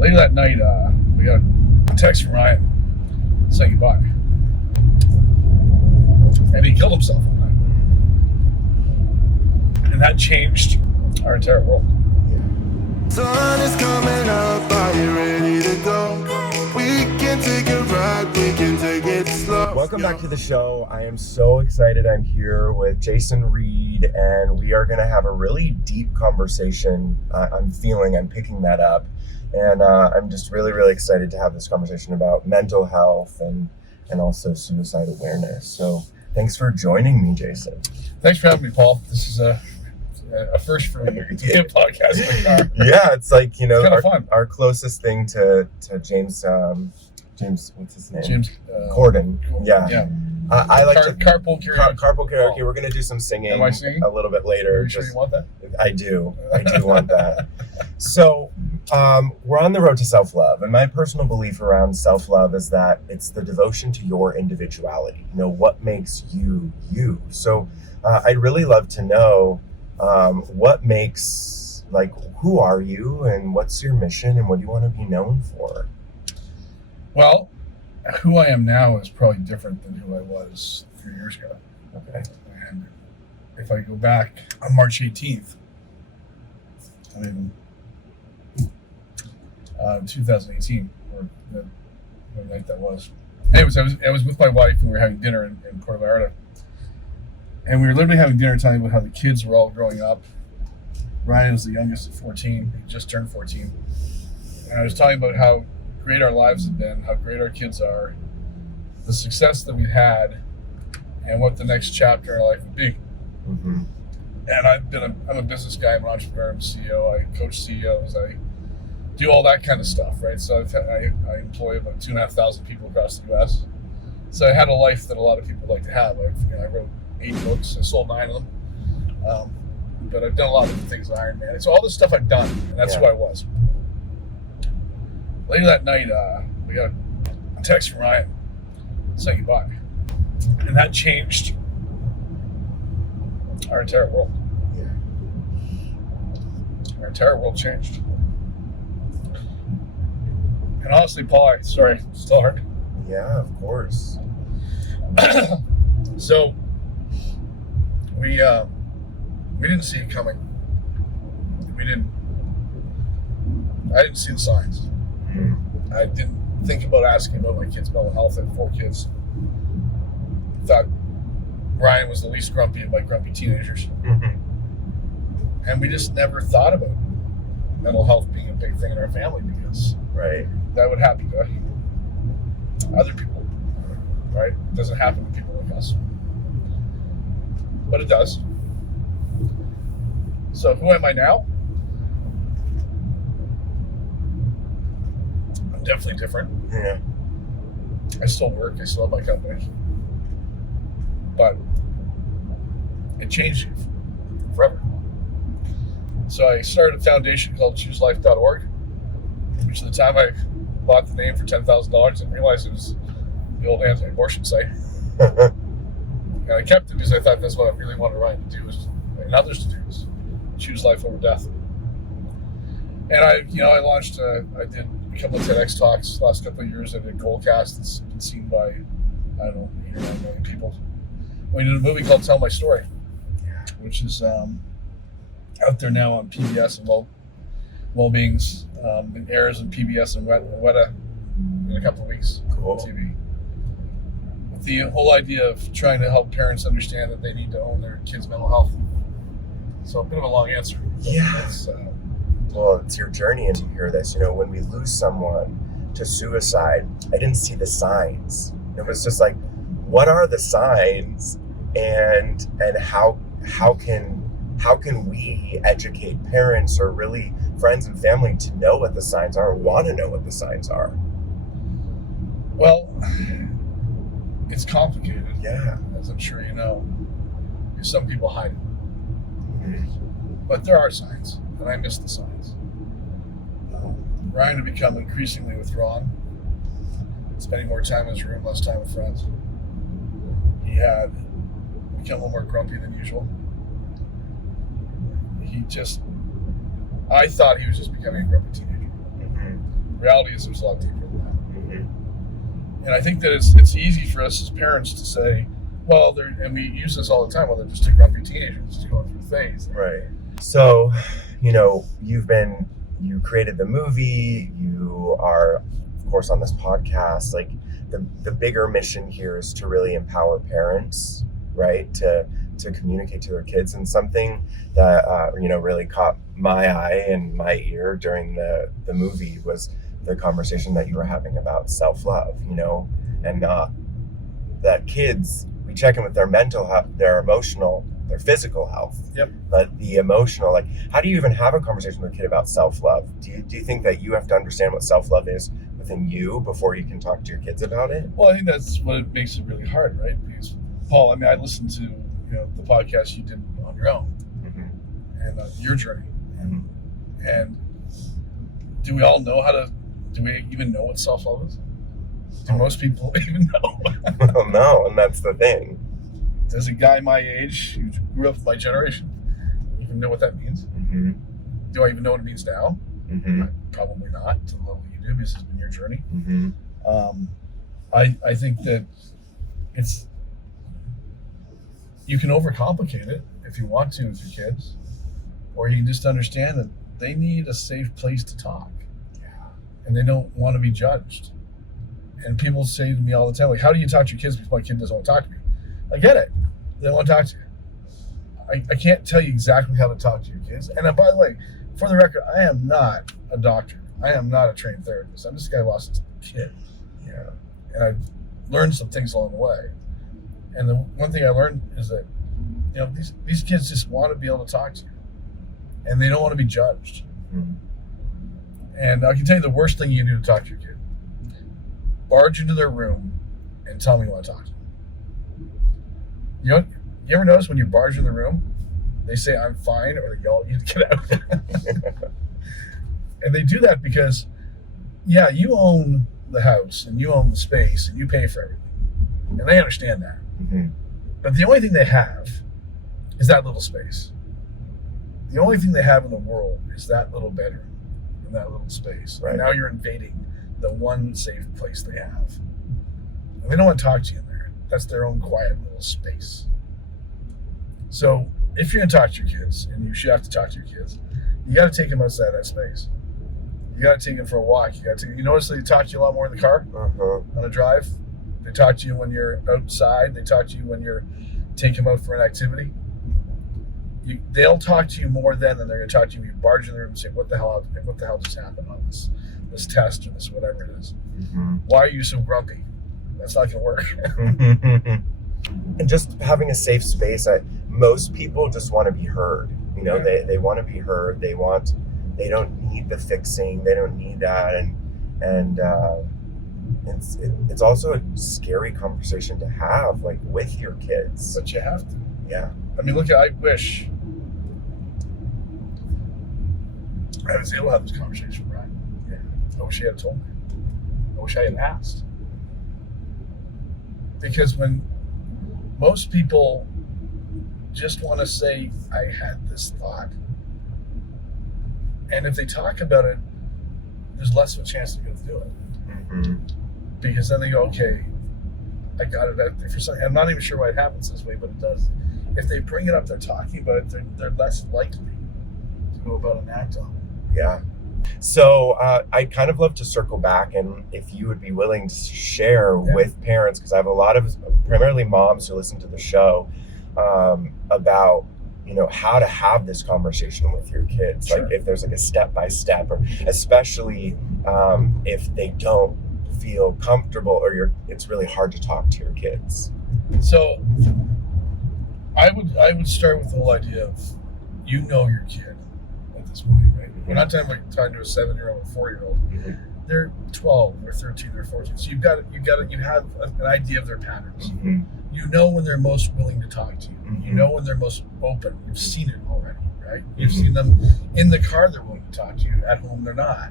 Later that night, we got a text from Ryan saying goodbye. And he killed himself on that. And that changed our entire world. Sun is coming up, are you ready to go? We can take it right, we can take it slow. Welcome back to the show. I am so excited. I'm here with Jason Reid, and we are going to have a really deep conversation. I'm picking that up. And I'm just really, really excited to have this conversation about mental health and also suicide awareness. So thanks for joining me, Jason. Thanks for having me, Paul. This is a first for me to be a podcast in the car. Yeah, it's like, you know, our closest thing to James, what's his name? James Corden. Yeah. I like carpool karaoke. Carpool karaoke. We're going to do some singing. Am I singing? A little bit later. Are you sure you want that? I do want that. So we're on the road to self-love, and my personal belief around self-love is that it's the devotion to your individuality. You know, what makes you you. So I'd really love to know what makes, like, who are you and what's your mission and what do you want to be known for? Well, who I am now is probably different than who I was 3 years ago. Okay. And if I go back on March 18th, 2018, or the night that was. Anyways, I was with my wife and we were having dinner in Puerto Vallarta. And we were literally having dinner talking about how the kids were all growing up. Ryan was the youngest at 14. He just turned 14. And I was talking about how great our lives have been, how great our kids are, the success that we've had, and what the next chapter in our life would be. Mm-hmm. And I'm a business guy, I'm an entrepreneur, I'm a CEO, I coach CEOs, I do all that kind of stuff, right? So I employ about 2,500 people across the U.S. So I had a life that a lot of people like to have. I wrote 8 books, I sold 9 of them. But I've done a lot of different things with Ironman. So all this stuff I've done, and that's who I was. Later that night, we got a text from Ryan saying goodbye. And that changed our entire world. Yeah. Our entire world changed. And honestly, Paul, sorry, it's still hard. Yeah, of course. So we didn't see it coming. I didn't see the signs. Mm-hmm. I didn't think about asking about my kids' mental health. I had 4 kids. Thought Ryan was the least grumpy of my grumpy teenagers. Mm-hmm. And we just never thought about mental health being a big thing in our family because Right. that would happen to other people, right? It doesn't happen to people like us. But it does. So who am I now? I'm definitely different. Yeah. I still work. I still have my company. But it changed forever. So I started a foundation called ChooseLife.org, which at the time I bought the name for $10,000 and realized it was the old anti-abortion site. And I kept it because I thought that's what I really wanted Ryan to do and others to do is choose life over death. And I launched, I did a couple of TEDx talks the last couple of years. I did a Goalcast that's been seen by, I don't know, 8 or 9 million people. We did a movie called Tell My Story, which is out there now on PBS and Wellbeings. It airs in PBS and Weta in a couple of weeks. Cool. On TV. With the whole idea of trying to help parents understand that they need to own their kids' mental health. So a bit of a long answer. Yeah. Well, it's your journey, and to hear this, you know, when we lose someone to suicide, I didn't see the signs. It was just like, what are the signs, and how can we educate parents or really friends and family to know what the signs are, or want to know what the signs are? Well, it's complicated. Yeah. As I'm sure you know, because some people hide it. Mm-hmm. But there are signs, and I miss the signs. Ryan had become increasingly withdrawn, spending more time in his room, less time with friends. He had become a little more grumpy than usual. I thought he was just becoming a grumpy teenager. Mm-hmm. reality is there's a lot deeper than that. Mm-hmm. And I think that it's easy for us as parents to say, well, and we use this all the time, well, they're just two grumpy teenagers just going through a phase. Right. So, you know, you created the movie, you are, of course, on this podcast. Like, the bigger mission here is to really empower parents, right? To communicate to their kids. And something that, you know, really caught my eye and my ear during the movie was the conversation that you were having about self-love, you know, and that kids, we check in with their mental health, their emotional, their physical health. Yep. But the emotional, like, how do you even have a conversation with a kid about self-love? Do you think that you have to understand what self-love is within you before you can talk to your kids about it? Well, I think that's what makes it really hard, right? Because, Paul, I mean, I listened to, you know, the podcast you did on your own and your journey. And do we all know do we even know what self-love is? Do most people even know? Well, no, and that's the thing. Does a guy my age, who grew up with my generation, even know what that means? Mm-hmm. Do I even know what it means now? Mm-hmm. Probably not, to the level you do, because it's been your journey. Mm-hmm. I think that you can overcomplicate it if you want to with your kids, or you can just understand that they need a safe place to talk. Yeah. And they don't want to be judged. And people say to me all the time, like, how do you talk to your kids because my kid doesn't want to talk to me? I get it. They don't want to talk to you. I can't tell you exactly how to talk to your kids. And by the way, for the record, I am not a doctor. I am not a trained therapist. I'm just a guy who lost his kid. Yeah. And I've learned some things along the way. And the one thing I learned is that, you know, these kids just want to be able to talk to you. And they don't want to be judged. Mm-hmm. And I can tell you the worst thing you can do to talk to your kid. Barge into their room and tell them you want to talk to them. You ever notice when you barge in the room, they say, I'm fine, or they yell at you to get out? And they do that because, yeah, you own the house, and you own the space, and you pay for everything. And they understand that. Mm-hmm. But the only thing they have is that little space. The only thing they have in the world is that little bedroom and that little space. Right. And now you're invading the one safe place they have. And they don't want to talk to you in there. That's their own quiet little space. So if you're going to talk to your kids, and you should have to talk to your kids, you got to take them outside that space. You got to take them for a walk. You notice they talk to you a lot more in the car on a drive. They talk to you when you're outside. They talk to you when you're taking them out for an activity. They'll talk to you more then than they're going to talk to you when you barge in the room and say, what the hell just happened on this test or this whatever it is. Mm-hmm. Why are you so grumpy? That's not going to work. And just having a safe space. Most people just want to be heard. You know, Yeah. they want to be heard. They don't need the fixing. They don't need that. And it's also a scary conversation to have, like, with your kids. But you have to. Yeah. I mean, I wish I was able to have this conversation with Ryan. Yeah. I wish he had told me. I wish I had asked. Because when most people just want to say, I had this thought. And if they talk about it, there's less of a chance they're going to do it. Mm-hmm. Because then they go, okay, I got it out there for something. I'm not even sure why it happens this way, but it does. If they bring it up, they're talking about it, they're less likely to go about and act on it. Yeah. So I'd kind of love to circle back, and if you would be willing to share with parents, because I have a lot of primarily moms who listen to the show, about, you know, how to have this conversation with your kids. Sure. Like if there's like a step-by-step, or especially if they don't feel comfortable, or it's really hard to talk to your kids. So I would start with the whole idea of, you know, your kid at this point, right? We're not talking to a 7-year-old or 4-year-old. Mm-hmm. They're 12 or 13 or 14. So you have an idea of their patterns. Mm-hmm. You know when they're most willing to talk to you. Mm-hmm. You know when they're most open. You've seen it already, right? You've Mm-hmm. seen them in the car, they're willing to talk to you. At home, they're not.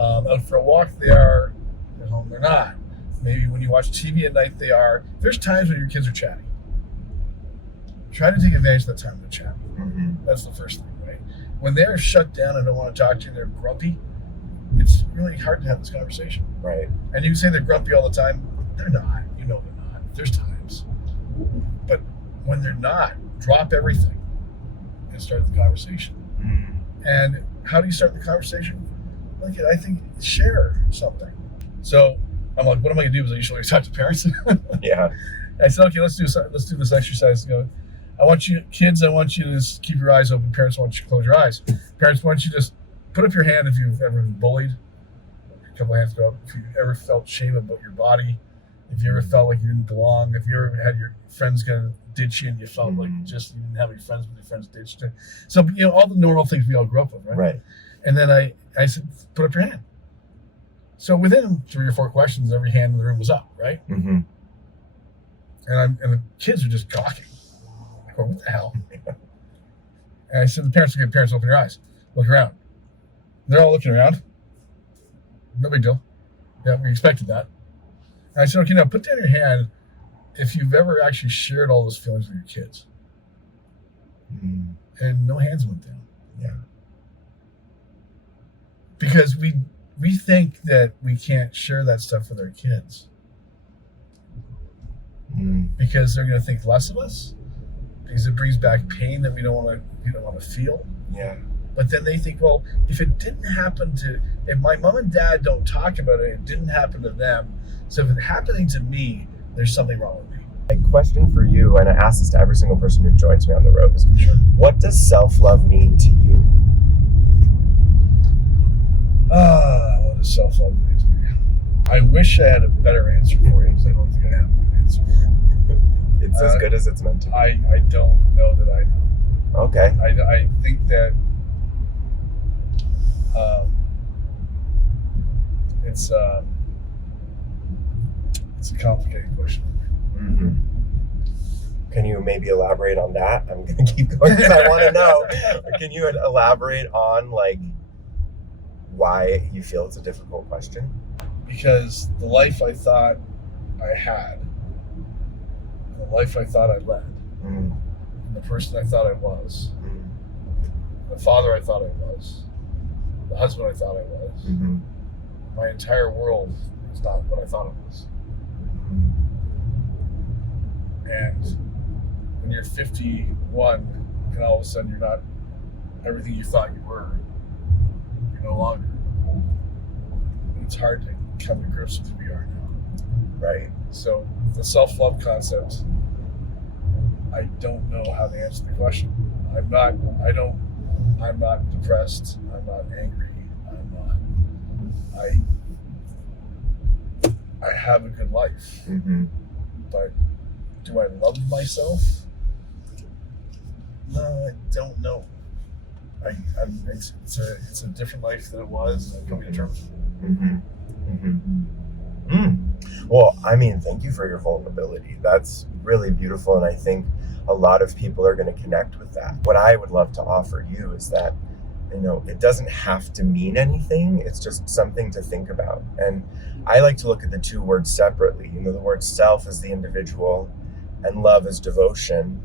Out for a walk, they are. At home, they're not. Maybe when you watch TV at night, they are. There's times when your kids are chatty. Try to take advantage of that time to chat. Mm-hmm. That's the first thing, right? When they're shut down and don't want to talk to you, they're grumpy, it's really hard to have this conversation. Right. And you can say they're grumpy all the time. They're not. You know they're not. There's times. But when they're not, drop everything and start the conversation. And how do you start the conversation? Like, I think share something. So I'm like, what am I gonna do? Because I usually talk to parents. Yeah. I said, okay, let's do this exercise. I want you to just keep your eyes open. Parents, I want you to close your eyes. Parents, I want you to just put up your hand if you've ever been bullied. A couple of hands go up. If you ever felt shame about your body, if you ever felt like you didn't belong, if you ever had your friends gonna ditch you and you felt like you didn't have any friends, but your friends ditched you. So, all the normal things we all grew up with, right? Right. And then I said, put up your hand. So within 3 or 4 questions, every hand in the room was up, right? Mm-hmm. And the kids are just gawking. Like, what the hell? And I said, parents, open your eyes. Look around. They're all looking around. No big deal. Yeah, we expected that. And I said, okay, now put down your hand if you've ever actually shared all those feelings with your kids. And no hands went down. Yeah. Because we think that we can't share that stuff with our kids. Because they're going to think less of us. Because it brings back pain that we don't want to feel. Yeah. But then they think, well, if my mom and dad don't talk about it, it didn't happen to them. So if it's happening to me, there's something wrong with me. A question for you, and I ask this to every single person who joins me on the road, is what does self-love mean to you? What does self-love mean to me? I wish I had a better answer for you, because I don't think I have a good answer. It's as good as it's meant to be. I don't know that I know. Okay. I think that it's a complicated question. Can you maybe elaborate on that? I'm going to keep going because I want to know. Can you elaborate on why you feel it's a difficult question? Because the life I thought I had, the life I thought I led, and the person I thought I was, the father I thought I was, the husband I thought I was, my entire world is not what I thought it was. And when you're 51 and all of a sudden you're not everything you thought you were, you're no longer. It's hard to come to grips with who you are now. Right. So the self-love concept, I don't know how to answer the question. I'm not depressed. I'm not angry. I have a good life. But do I love myself? No, I don't know. It's a different life than it was, and I'm coming to terms with it. Well, I mean, thank you for your vulnerability. That's really beautiful, and I think a lot of people are going to connect with that. What I would love to offer you is that, it doesn't have to mean anything. It's just something to think about. And I like to look at the two words separately. The word self is the individual, and love is devotion.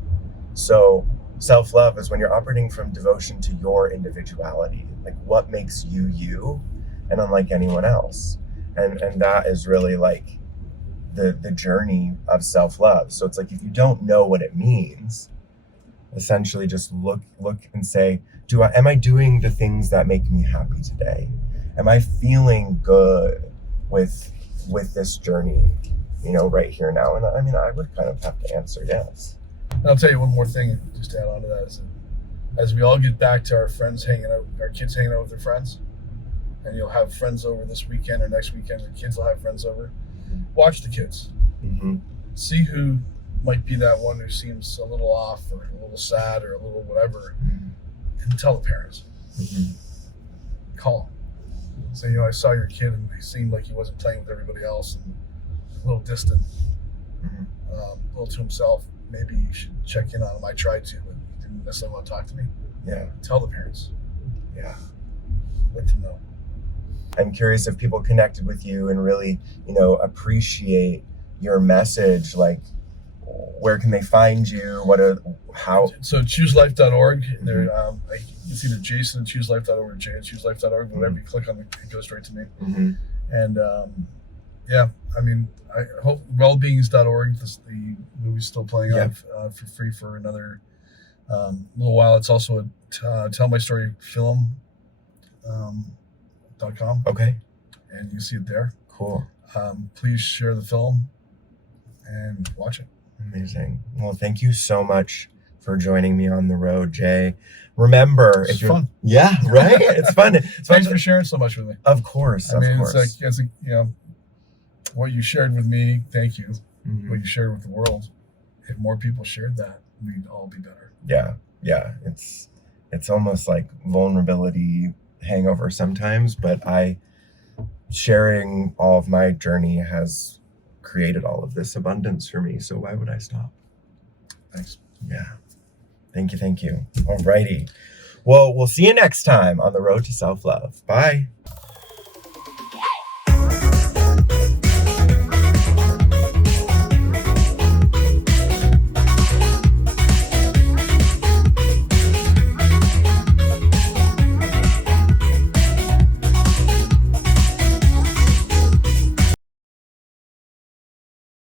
So self-love is when you're operating from devotion to your individuality, like what makes you you and unlike anyone else. And that is really like the journey of self-love. So it's like, if you don't know what it means, essentially just look and say, am I doing the things that make me happy today? Am I feeling good with this journey, right here now? And I mean, I would kind of have to answer yes. And I'll tell you one more thing, just to add on to that, is that as we all get back to our kids hanging out with their friends, and you'll have friends over this weekend or next weekend, the kids will have friends over, watch the kids. See who might be that one who seems a little off or a little sad or a little whatever, and tell the parents. Call them. Say, I saw your kid and he seemed like he wasn't playing with everybody else and a little distant, a little to himself. Maybe you should check in on him. I tried to, but he didn't necessarily want to talk to me. Yeah. Tell the parents. Yeah. Let them know. I'm curious if people connected with you and really, appreciate your message. Like, where can they find you? So chooselife.org. There, it's either Jason at chooselife.org or Jay at chooselife.org. Whatever you click on, it goes straight to me. Mm-hmm. And I mean, I hope wellbeings.org. The movie's still playing on for free for another little while. It's also a Tell My Story film .com. Okay. And you can see it there. Cool. Please share the film and watch it. Amazing. Well, thank you so much for joining me on the road, Jay. Remember, It's fun. Yeah, right? It's fun. Thanks for sharing so much with me. Of course. It's like, what you shared with me, thank you. Mm-hmm. What you shared with the world. If more people shared that, we'd all be better. Yeah. It's almost like vulnerability hangover sometimes, but sharing all of my journey has created all of this abundance for me. So why would I stop? Thanks. Yeah. Thank you. Alrighty. Well, we'll see you next time on the road to self-love. Bye.